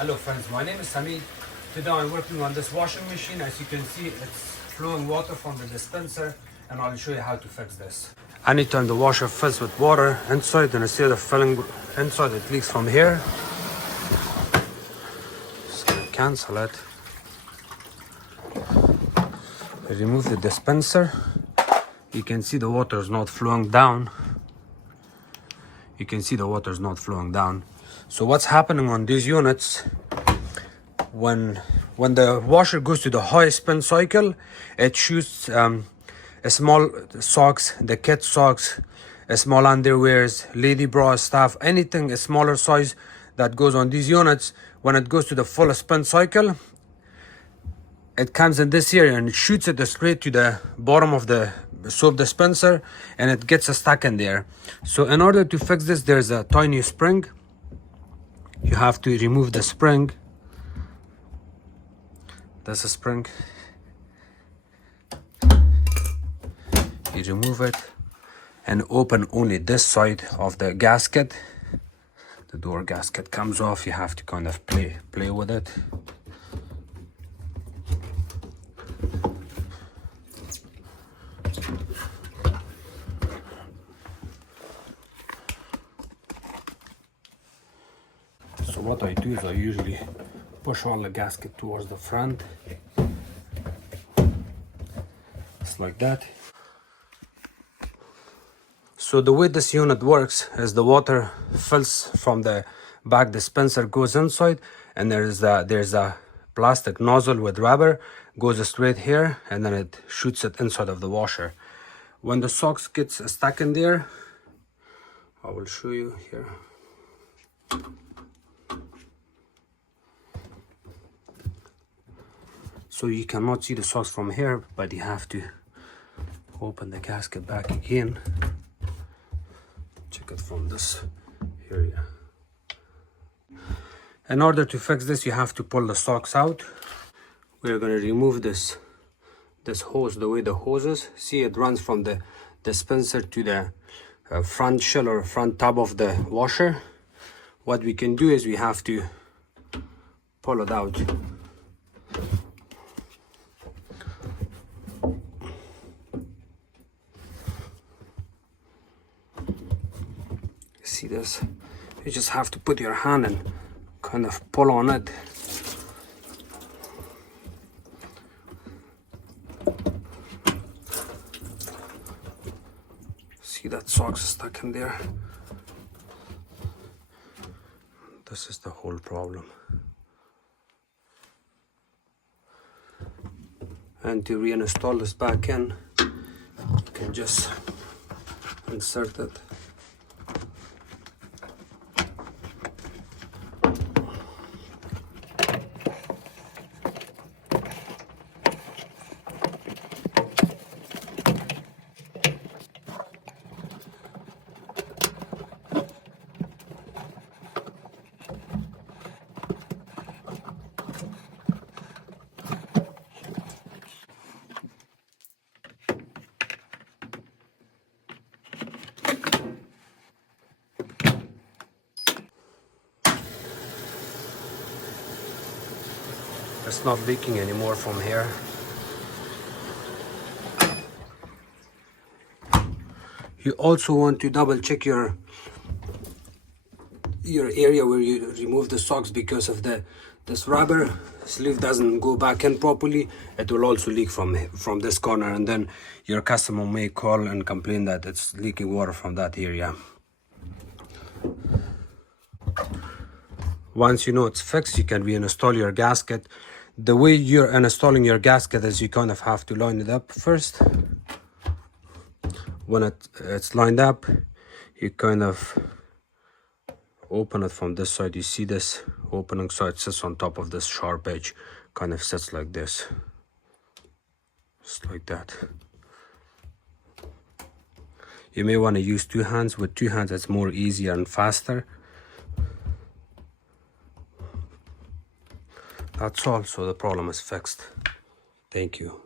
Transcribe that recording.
Hello friends, my name is Samir. Today I'm working on this washing machine. As you can see, it's flowing water from the dispenser, and I'll show you how to fix this. Anytime the washer fills with water inside, and instead of filling inside, it leaks from here. Just gonna cancel it. Remove the dispenser. You can see the water is not flowing down. You can see the water is not flowing down. So what's happening on these units, when the washer goes to the high spin cycle, it shoots small socks, the kid socks, small underwears, lady bra stuff, anything a smaller size that goes on these units. When it goes to the full spin cycle, it comes in this area and it shoots it straight to the bottom of the soap dispenser, and it gets stuck in there. So in order to fix this, there's a tiny spring. You have to remove the spring. That's a spring. You remove it and open only this side of the gasket. The door gasket comes off. You have to kind of play with it. So what I do is I usually push all the gasket towards the front. Just like that. So the way this unit works is the water fills from the back dispenser, goes inside, and there's a plastic nozzle with rubber, goes straight here, and then it shoots it inside of the washer. When the socks gets stuck in there, I will show you here. So you cannot see the socks from here, but you have to open the gasket back again. Check it from this area. In order to fix this, you have to pull the socks out. We're going to remove this hose, the way the hose is. See, it runs from the dispenser to the front shell or front tab of the washer. What we can do is we have to pull it out. See this? You just have to put your hand and kind of pull on it. See that socks stuck in there? This is the whole problem. And to reinstall this back in, you can just insert it. It's not leaking anymore from here. You also want to double check your area where you remove the socks, because if this rubber sleeve doesn't go back in properly, it will also leak from this corner, and then your customer may call and complain that it's leaking water from that area. Once you know it's fixed, you can reinstall your gasket. The way you're installing your gasket is you kind of have to line it up first. When it's lined up, you kind of open it from this side. You see this opening, so it sits on top of this sharp edge, kind of sits like this, just like that. You may want to use two hands. With two hands it's more easier and faster. That's all. So the problem is fixed. Thank you.